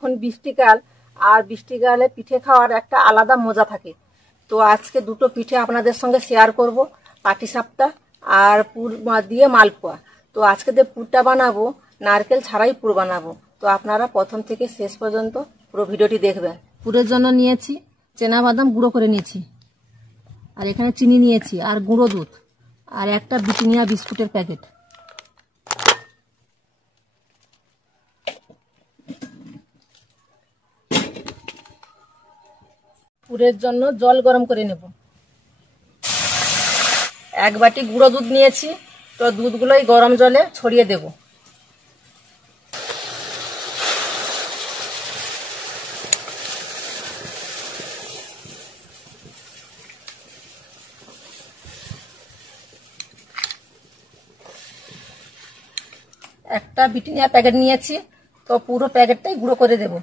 এখন বৃষ্টিকাল, আর বৃষ্টিকালে পিঠে খাওয়ার একটা আলাদা মজা থাকে। তো আজকে দুটো পিঠে আপনাদের সঙ্গে শেয়ার করব, পাটিসাপটা আর পুর দিয়ে মালপোয়া। তো আজকে যে পুরটা বানাবো নারকেল ছাড়াই পুর বানাবো। তো আপনারা প্রথম থেকে শেষ পর্যন্ত পুরো ভিডিওটি দেখবেন। পুরের জন্য নিয়েছি বাদাম গুঁড়ো করে নিয়েছি, আর এখানে চিনি নিয়েছি, আর গুঁড়ো দুধ, আর একটা ব্রিটানিয়া বিস্কুটের প্যাকেট। পুরের জন্য জল গরম করে নেব। এক বাটি গুঁড়ো দুধ নিয়েছি, তো দুধগুলোই গরম জলে ছড়িয়ে দেব। একটা ব্রিটানিয়া প্যাকেট নিয়েছি, তো পুরো প্যাকেটটাই গুঁড়ো করে দেব।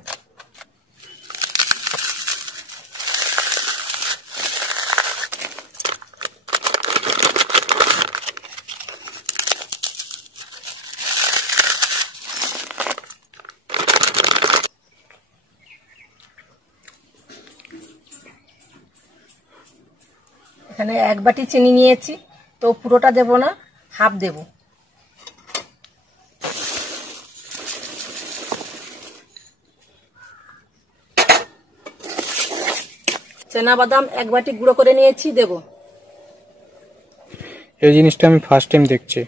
এখানে এক বাটি চিনি নিয়েছি, তো পুরোটা দেব না, হাফ দেব। বাদাম এক বাটি গুঁড়ো করে নিয়েছি, দেব। এই জিনিসটা আমি ফার্স্ট টাইম দেখছি।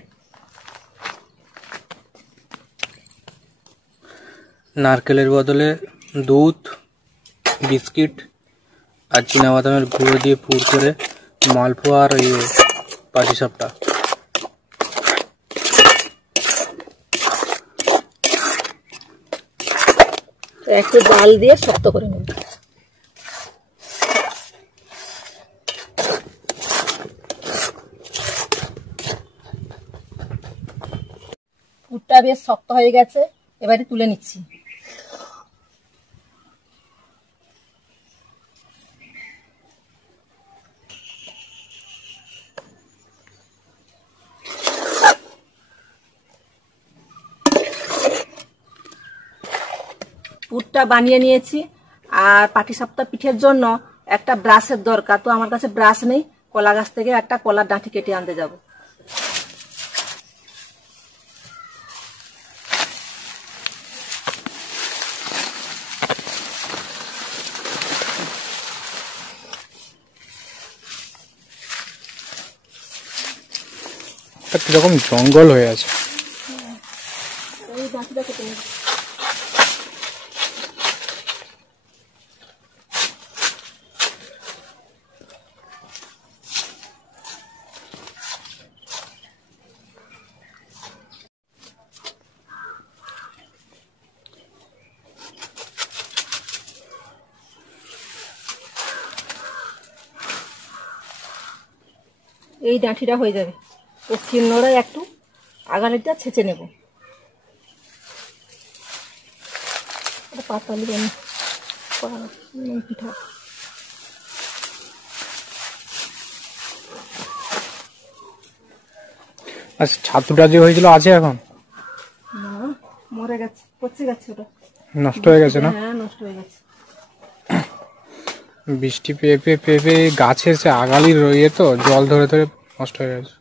নারকেলের বদলে দুধ, বিস্কিট আর বাদামের গুঁড়ো দিয়ে পুর করে মালপোয়া আর পাটিসাপটা। একটু জাল দিয়ে শক্ত করে নেব। পুরটা বেশ শক্ত হয়ে গেছে, এবারে তুলে নিচ্ছি। পুরটা বানিয়ে নিয়েছি, আর পাটিসাপটা পিঠের জন্য একটা ব্রাশের দরকার। তো আমার কাছে ব্রাশ নেই, কলা গাছ থেকে একটা কলার ডাঁটি কেটে আনতে যাব। কিরকম জঙ্গল হয়ে আছে। এই ডাঁটিটা কেটে নেব। এই ডাঁটিটা হয়ে যাবে, তো শিলনোড়ায় একটু আগালিটা ছেঁচে নেব। পাতালি পিঠা আচ্ছা, ছাতুটা যে হয়েছিল আছে এখন? না, মরে গেছে, পচে গেছে, ওটা নষ্ট হয়ে গেছে না? হ্যাঁ, নষ্ট হয়ে গেছে। বৃষ্টি পেয়ে পেয়ে গাছের সে আগালি রয়ে তো জল ধরে ধরে নষ্ট হয়ে গেছে।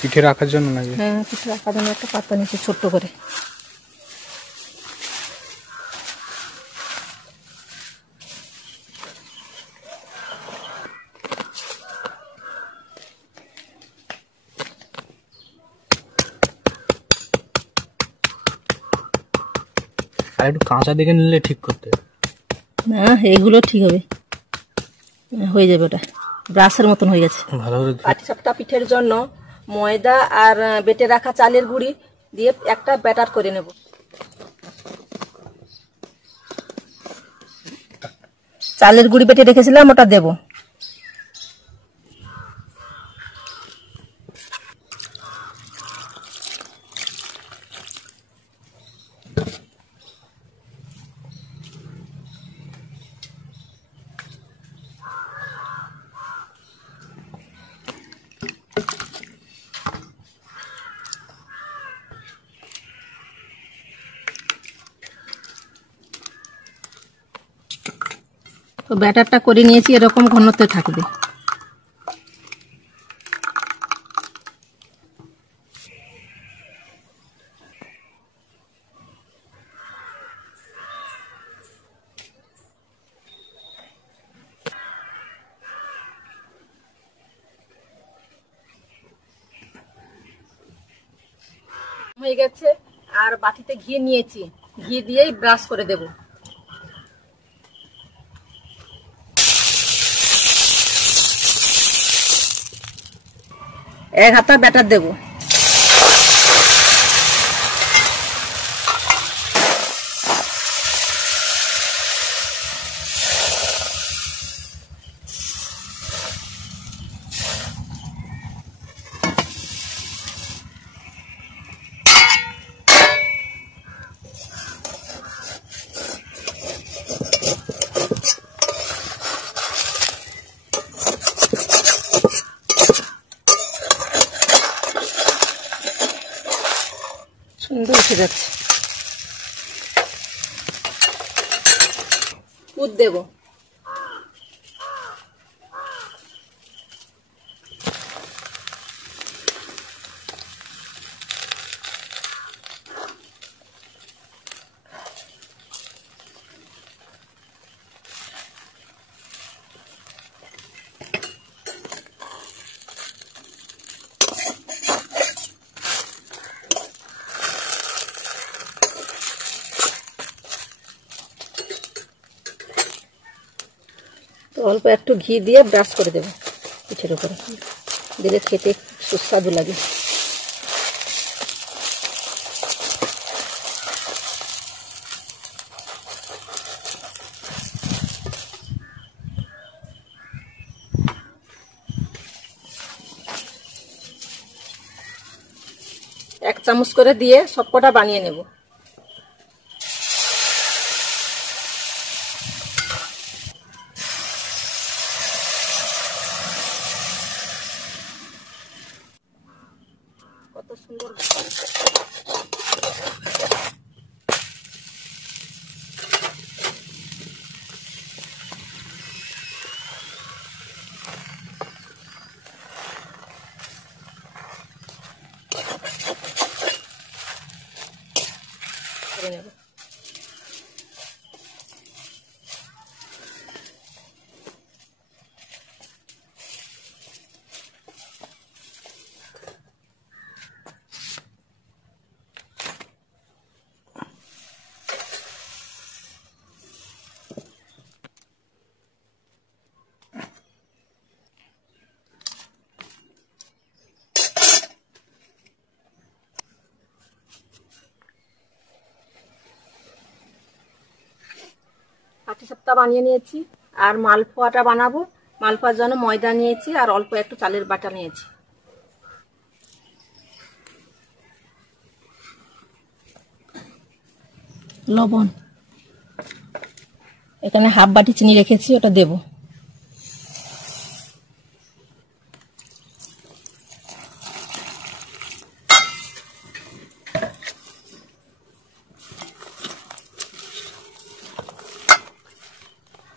পিঠে রাখার জন্য নাকি? হ্যাঁ, পিঠে রাখার জন্য একটা পাতা নিচে ছোট্ট করে। আর একটু কাঁচা দেখে নিলে ঠিক করতে। না, এগুলো ঠিক হবে, হয়ে যাবে। ওটা ব্রাশের মতন হয়ে গেছে। ভালো করে পাটিসাপটা পিঠের জন্য ময়দা আর বেটে রাখা চালের গুঁড়ি দিয়ে একটা ব্যাটার করে নেব। চালের গুঁড়ি বেটে রেখেছিলাম, ওটা দেব। তো ব্যাটারটা করে নিয়েছি, এরকম ঘনত্বে থাকবে। হয়ে গেছে, আর বাটিতে ঘি নিয়েছি, ঘি দিয়েই ব্রাশ করে দেব। এক হাতা ব্যাটার দেব। সুন্দর উঠে যাচ্ছে। দুধ দেব। তো অল্প একটু ঘি দিয়ে ব্রাশ করে দেবো পিঠের উপরে, দিলে খেতে সুস্বাদু লাগে। এক চামচ করে দিয়ে সবকটা বানিয়ে নেব। কত সুন্দর। করে নেব। পাটিসাপটা বানিয়ে নিয়েছি, আর মালপোয়াটা বানাবো। মালপোয়ার জন্য ময়দা নিয়েছি আর অল্প একটু চালের বাটা নিয়েছি। লবণ, এখানে হাফ বাটি চিনি রেখেছি, ওটা দেব।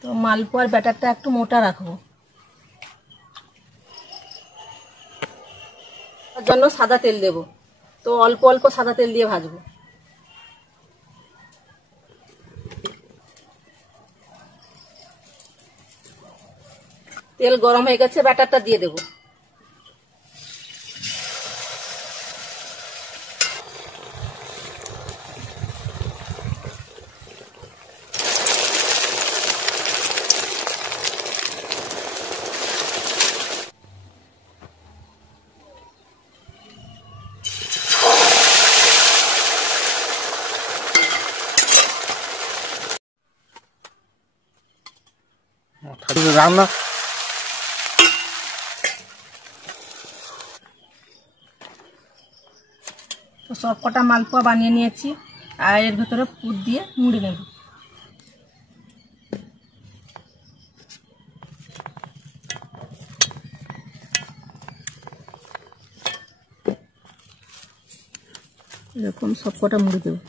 তো মালপোয়ার ব্যাটারটা একটু মোটা রাখবো, তার জন্য সাদা তেল দেব। তো অল্প অল্প সাদা তেল দিয়ে ভাজবো। তেল গরম হয়ে গেছে, ব্যাটারটা দিয়ে দেব। রান্না তো সবকটা মালপোয়া বানিয়ে নিয়েছি, আর এর ভেতরে পুর দিয়ে মুড়ে নেব। এরকম সবকটা মুড়ে দেবো।